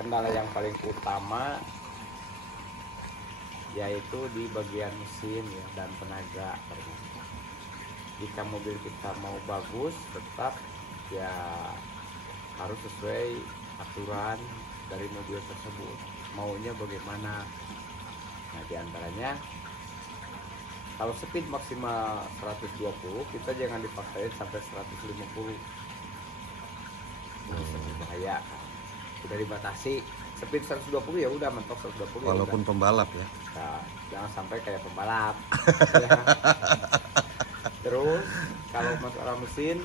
Kendala yang paling utama yaitu di bagian mesin ya, dan tenaga ternyata. Jika mobil kita mau bagus, tetap ya harus sesuai aturan dari mobil tersebut, maunya bagaimana. Nah, diantaranya kalau speed maksimal 120, kita jangan dipaksain sampai 150. Bisa berbahaya kan. Udah dibatasi speed 120, ya udah mentok 120 walaupun ya pembalap ya. Nah, jangan sampai kayak pembalap. Ya. Terus kalau masalah mesin,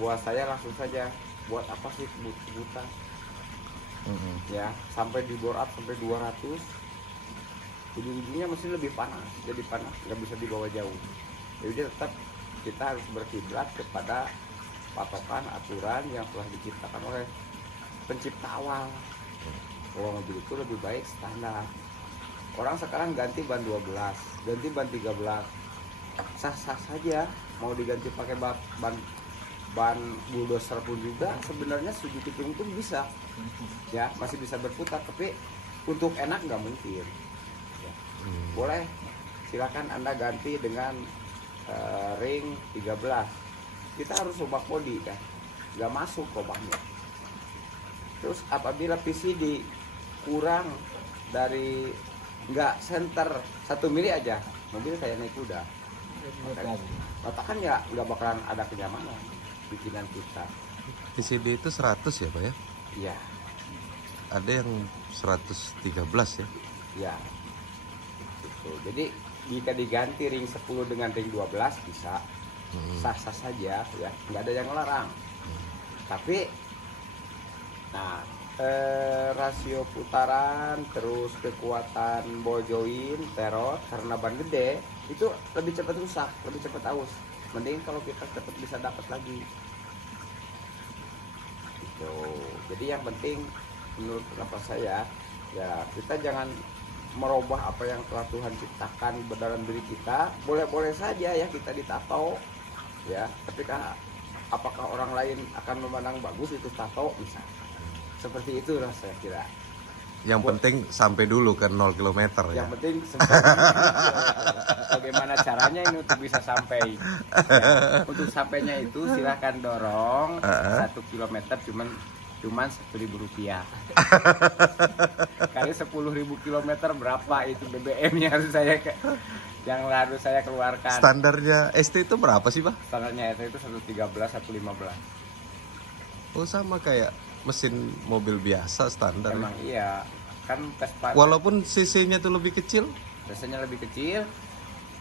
buat saya langsung saja, buat apa sih buta ya, sampai di bore up sampai 200, ujung-ujungnya mesin lebih panas, jadi panas, nggak bisa dibawa jauh. Jadi tetap kita harus berkiblat kepada patokan aturan yang telah diciptakan oleh pencipta awal. Bahwa mobil itu lebih baik standar. Orang sekarang ganti ban 12, ganti ban 13, sah-sah saja. Mau diganti pakai ban bulldozer pun juga sebenarnya Suzuki Tung bisa, ya masih bisa berputar. Tapi untuk enak nggak mungkin. Ya. Boleh, silakan Anda ganti dengan ring 13. Kita harus ubah bodi kan, nggak masuk kobahnya. Terus apabila PCD kurang dari nggak center 1 mili aja, mobil kayak naik kuda. Katakan ya nggak bakalan ada kenyamanan bikinan kita. PCD itu 100 ya Pak ya? Iya. Ada yang 113 ya? Iya. Gitu. Jadi jika diganti ring 10 dengan ring 12 bisa, sah-sah saja ya, nggak ada yang melarang. Tapi nah, rasio putaran, terus kekuatan ball joint, terot, karena ban gede itu lebih cepat rusak, lebih cepat aus. Mending kalau kita cepat bisa dapat lagi. Gitu. Jadi yang penting menurut pendapat saya, ya kita jangan merubah apa yang telah Tuhan ciptakan dalam diri kita. Boleh-boleh saja ya kita ditato, ya. Tapi apakah orang lain akan memandang bagus itu tato? Bisa. Seperti itu lah saya kira. Yang penting sampai dulu ke 0 km ya. Yang penting bagaimana caranya ini untuk bisa sampai. Ya, untuk sampainya itu silahkan dorong 1 km cuman 1.000 rupiah. Kali 10.000 km berapa itu BBM-nya yang harus saya keluarkan. Standarnya ST itu berapa sih Pak? Standarnya ST itu 113, 115. Oh sama kayak mesin mobil biasa standar. Emang iya, kan Vespa. Walaupun cc-nya tuh lebih kecil. Biasanya lebih kecil.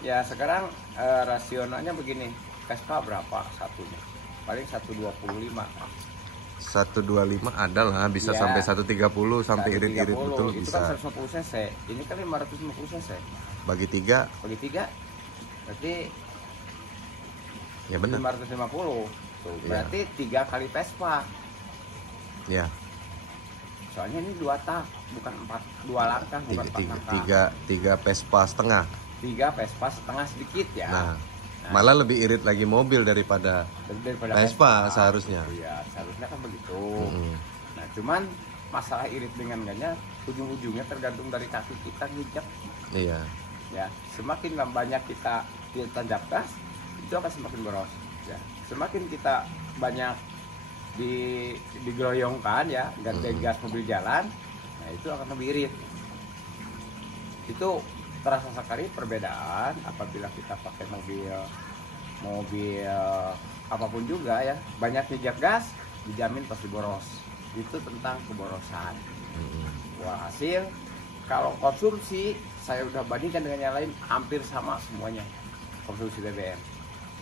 Ya sekarang rasionalnya begini. Vespa berapa satunya? Paling 125. 125 ada lah, bisa ya, sampai 130 sampai irit-irit betul itu bisa. Kan 150 cc. Ini kan 550 cc. Bagi 3. Berarti ya benar. 550. Tuh, berarti 3 kali Vespa. Ya. Soalnya ini 2 tak, bukan 2 langkah, bukan 4 langkah. 3 Vespa setengah. 3 Vespa setengah sedikit ya. Nah, malah lebih irit lagi mobil daripada Vespa seharusnya. Iya, seharusnya kan begitu. Nah, cuman masalah irit dengan enggaknya ujung-ujungnya tergantung dari kaki kita nginjak. Iya. Ya, semakin banyak kita tancap gas, itu akan semakin boros. Ya, semakin kita banyak digeroyongkan ya, ganti gas mobil jalan, nah itu akan lebih irit. Itu terasa sekali perbedaan apabila kita pakai mobil apapun juga ya, banyak injak gas dijamin pasti boros. Itu tentang keborosan. Wah, hasil kalau konsumsi saya udah bandingkan dengan yang lain hampir sama semuanya konsumsi BBM.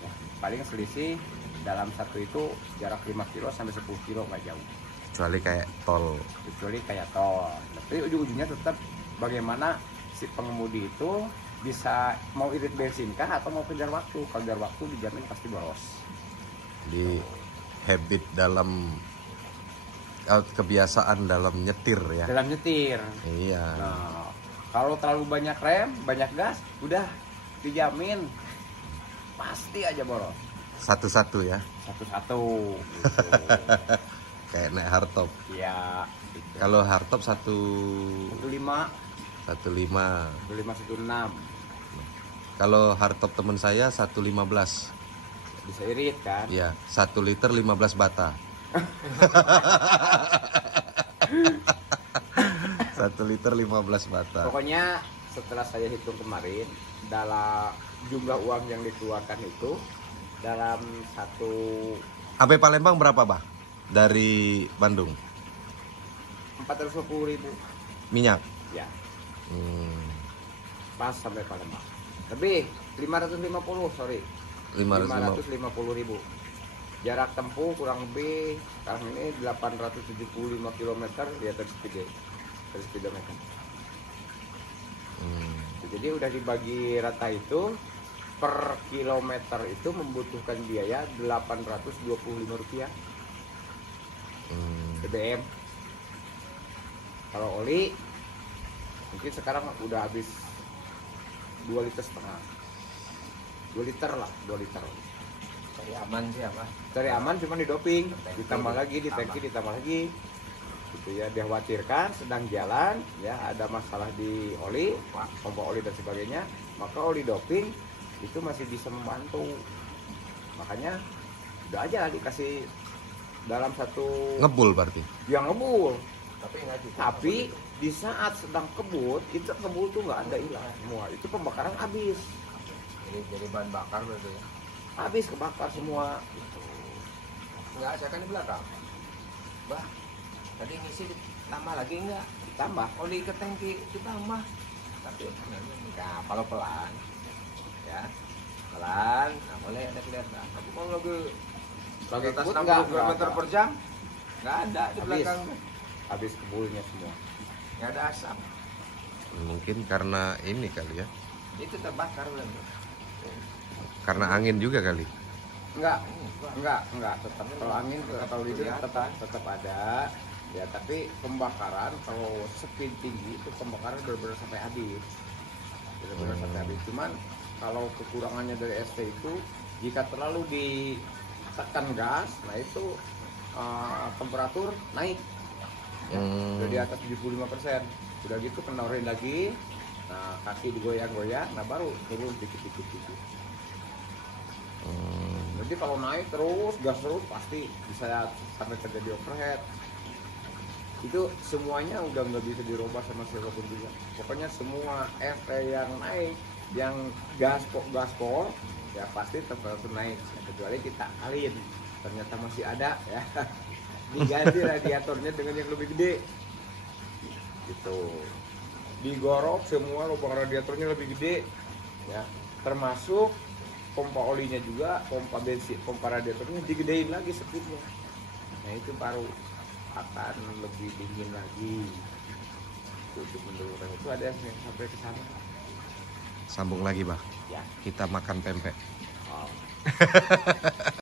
Ya, paling selisih dalam satu itu jarak 5 kilo sampai 10 kilo nggak jauh. Kecuali kayak tol. Tapi ujung-ujungnya tetap bagaimana si pengemudi itu bisa mau irit bensin kah atau mau kejar waktu. Kalau kejar waktu dijamin pasti boros. Di habit dalam kebiasaan dalam nyetir ya. Dalam nyetir. Iya. Nah, kalau terlalu banyak rem, banyak gas, udah dijamin pasti aja boros. Satu-satu ya. Satu-satu. Gitu. Kayak naik hardtop. Ya, Kalau hardtop 15 1516. Kalau hardtop teman saya 115. Bisa irit kan? Iya, 1 liter 15 bata. 1 liter 15 bata. Pokoknya setelah saya hitung kemarin, dalam jumlah uang yang dikeluarkan itu dalam satu Sampai Palembang berapa, Bah? Dari Bandung? 450.000 Minyak? ya, Hmm, pas sampai Palembang. Lebih 550, sorry. 550.000. Jarak tempuh kurang lebih sekarang ini 875 km di atas speedometer. Jadi udah dibagi rata itu per kilometer itu membutuhkan biaya Rp825 BBM. Kalau oli mungkin sekarang udah habis 2,5 liter. 2 liter lah, 2 liter. Cari aman sih apa? Cari aman cuma di doping, ditambah lagi, di tangki ditambah lagi. Gitu ya, dikhawatirkan sedang jalan ya ada masalah di oli, pompa oli dan sebagainya, maka oli doping itu masih bisa membantu. Makanya udah aja dikasih dalam satu ngebul berarti? yang ngebul. Tapi Di saat sedang kebut, itu kebul tuh nggak ada hilang semua. Itu pembakaran habis. ini jadi bahan bakar berarti ya. Habis kebakar semua. Enggak, saya kan di belakang. Bah, tadi ngisi ditambah lagi enggak? Ditambah. Oli ke tangki ditambah. Tapi enggak, kalau pelan. Ya. Pelan, nah boleh ada kelihatan. Tapi kalau lagi atas kebut 60 km nggak per jam enggak ada di Habis. belakang. Habis kebulnya semua. Enggak ada asap. Mungkin karena ini kali ya, Itu terbakar belum? karena angin juga kali. Enggak, tetap kalau angin kalau itu tetap ada. Ya, tapi pembakaran kalau speed tinggi itu pembakaran benar-benar sampai habis. Benar-benar sampai habis. Cuman kalau kekurangannya dari ST itu jika terlalu ditekan gas, nah itu temperatur naik. Ya, udah di atas 75%. Udah gitu kendorin lagi. Nah, kaki digoyang-goyang, nah baru turun dikit-dikit. Jadi kalau naik terus, gas terus pasti bisa sampai terjadi overhead. Itu semuanya udah nggak bisa dirubah sama siapapun juga. Pokoknya semua FT yang naik, yang gaspol, ya pasti temperatur naik. Kecuali kita alin, ternyata masih ada ya. Diganti radiatornya dengan yang lebih gede. Gitu. Digorok semua lubang radiatornya lebih gede, ya. Termasuk pompa olinya juga, pompa bensin, pompa radiatornya digedein lagi speednya. Nah itu baru akan lebih dingin lagi. Untuk mendorong itu ada yang sampai ke sana. Sambung lagi, Bah. Ya. Kita makan pempek. Oh.